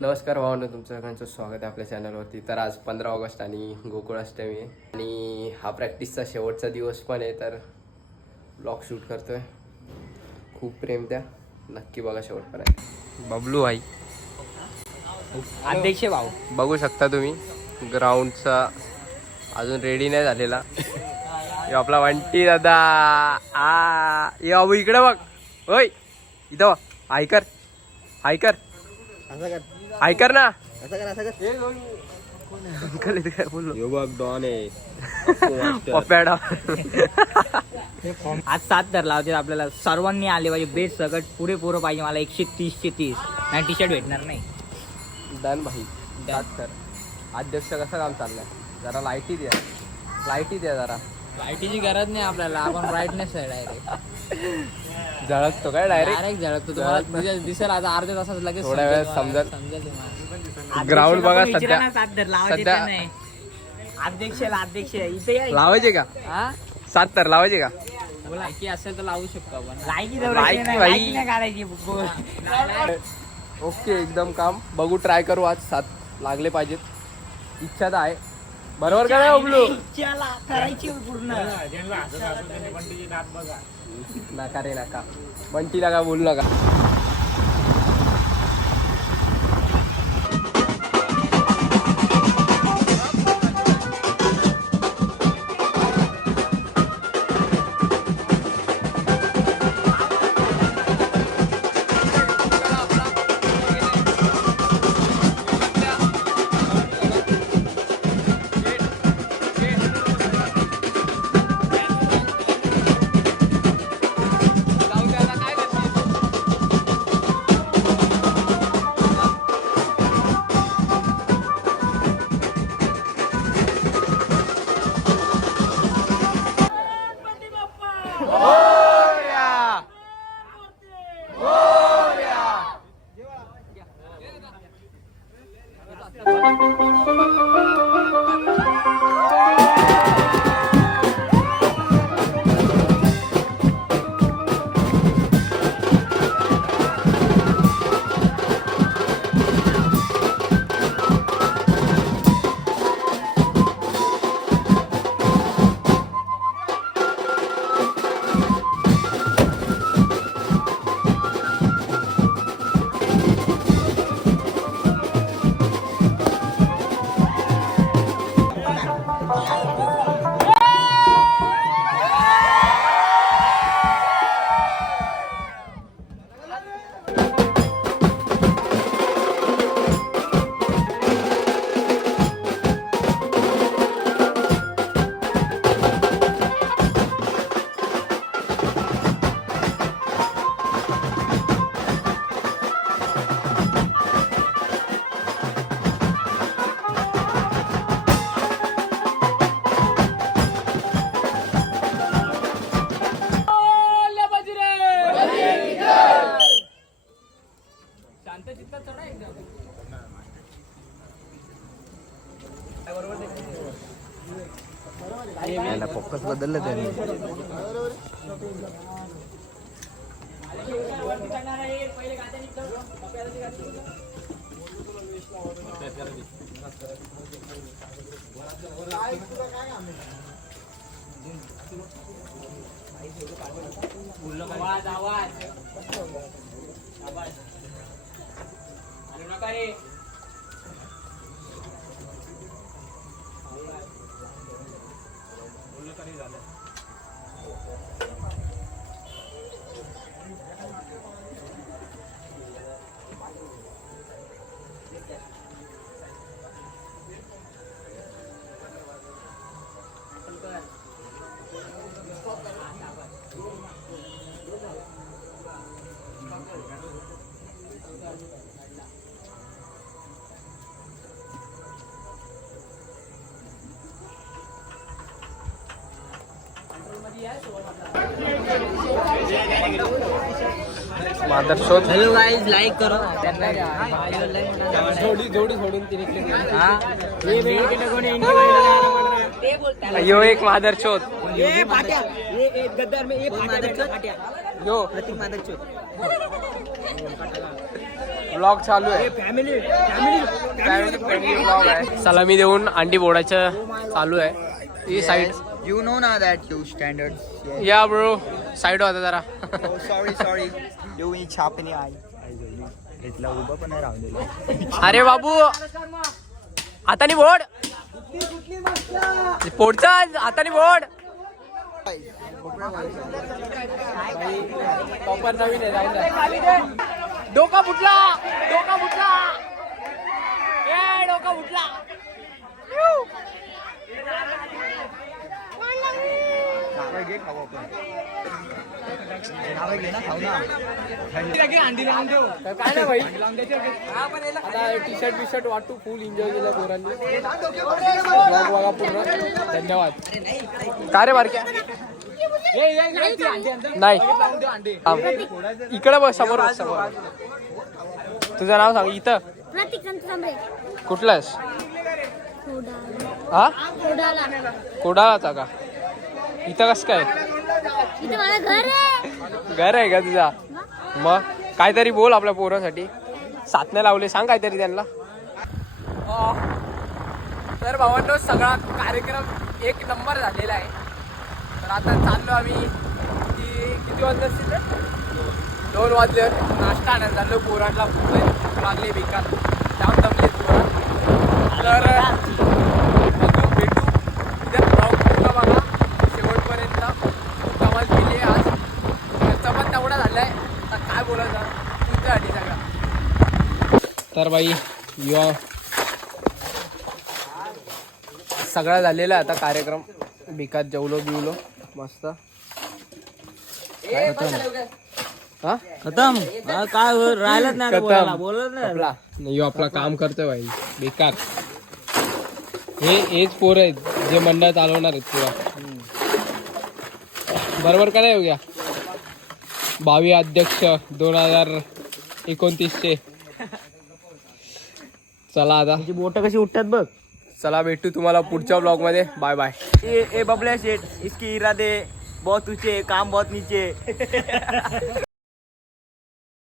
नमस्कार भावांनो, तुमचं सगळ्यांचं स्वागत आहे आपल्या चॅनलवरती. तर आज 15 ऑगस्ट आणि गोकुळाष्टमी आहे आणि हा प्रॅक्टिसचा शेवटचा दिवस पण आहे. तर ब्लॉग शूट करतोय. खूप प्रेम द्या, नक्की बघा शेवटपर्यंत. बबलू भाई अध्यक्ष भाऊ बघू शकता तुम्ही, ग्राउंडचा अजून रेडी नाही झालेला. आपला वंटी दादा ये बाबू इकडे बघ. होय इथं बघ. हायकर हायकर हायकर ना. काय बोललो डॉन आहे. आज 7 तर लावते आपल्याला. सर्वांनी आले पाहिजे, बेस्ट सगळं पुरेपूर पाहिजे मला. 130 चे 30 नाही टी शर्ट भेटणार नाही. डन भाई. तर अध्यक्ष कसं काम चाललंय? जरा लाईटी द्या जरा. लाईटीची गरज नाही आपल्याला, आपण ब्राईटनेस आहे डायरेक्ट. झळकतो काय डायरेक्ट झळकतो तुम्हाला दिसेल. आता अर्ध्या तासात लगेच थोड्या वेळात समजेल तुम्हाला. ग्राउंड बघा सध्या. अध्यक्ष इथे लावायचे का? 7 तर लावायचे का? लायकी असेल तर लावू शकतो आपण. लायकी नाही काढायची. ओके, एकदम काम. बघू, ट्राय करू. आज 7 लागले पाहिजेत. इच्छा तर आहे. बरोबर का नाही बबलू? करायची पूर्ण. नका रे नका, बंटीला का बोलू नका. फोकस बदललं त्याने. मादर शोध. हेलो गाइस, लाइक करो. यो एक मादर शोध. गद्दार में एक मादर चोद. यो प्रतीक मादर चोद. ब्लॉग चालू आहे फॅमिली फॅमिली ब्लॉग आहे. सलामी देऊन अंडी बोडायचं चालू आहे. ही side You know now that you standards. या ब्रो साईड होता जरा. Oh, sorry. You need chop in the eye. इथला उभा पण नाही राहून दिला. अरे बाबू हाताने बोड पोडचा हाताने बोड. नवीन आहे. डोका फुटला ए डोका फुटला. नारळ घे खाऊ आपण. नारळ घे ना खाऊ ना. काय नाही भाई. आता टी शर्ट वाटू फुल एन्जॉय केलं पोरांनी. ब्लॉग बघा पूर्ण. धन्यवाद. काय रे बारक्या नाही इकडे बस समोर तुझं नाव सांग. इथं कुठलंस हा कोडाळाचा का. इथं कसं काय घर आहे का तुझा. मग काहीतरी बोल आपल्या पोरांसाठी. साथने लावले सांग काहीतरी त्यांना. तर भावांनो सगळा कार्यक्रम एक नंबर झालेला आहे. तर आता चाललो आम्ही किती वाजले असतील 2 वाजले. नाश्ता आणायला चाललो पोरांना. खूप लागले बेकार जाम दमले पोरा. तर अजून भेटू उद्या. ब्लॉग पूर्ण बघा शेवटपर्यंत. खूप कमाल केली आज. खर्च पण तेवढा झाला आहे. आता काय बोलायचं तुमच्यासाठी सगळं. तर बाई युवा सगळा झालेला आहे आता कार्यक्रम. बिकात जेवलो बिवलो मस्त. हा खतम काय राहिलंच नाही आता बोलायला. बोलत नाही. यो आपला काम करतोय भाई बेकार. हेच पोर आहेत जे मंडळ चालवणार आहेत पुरा. बरोबर का नाही हो गया. 22 अध्यक्ष 2029 चे. चला आता बोट कशी उठतात बघ. चला भेटू तुम्हाला पुढच्या ब्लॉग मध्ये. Bye bye. ए बबल्या शेठ इसकी इरादे बहुत ऊंचे काम बहुत नीचे.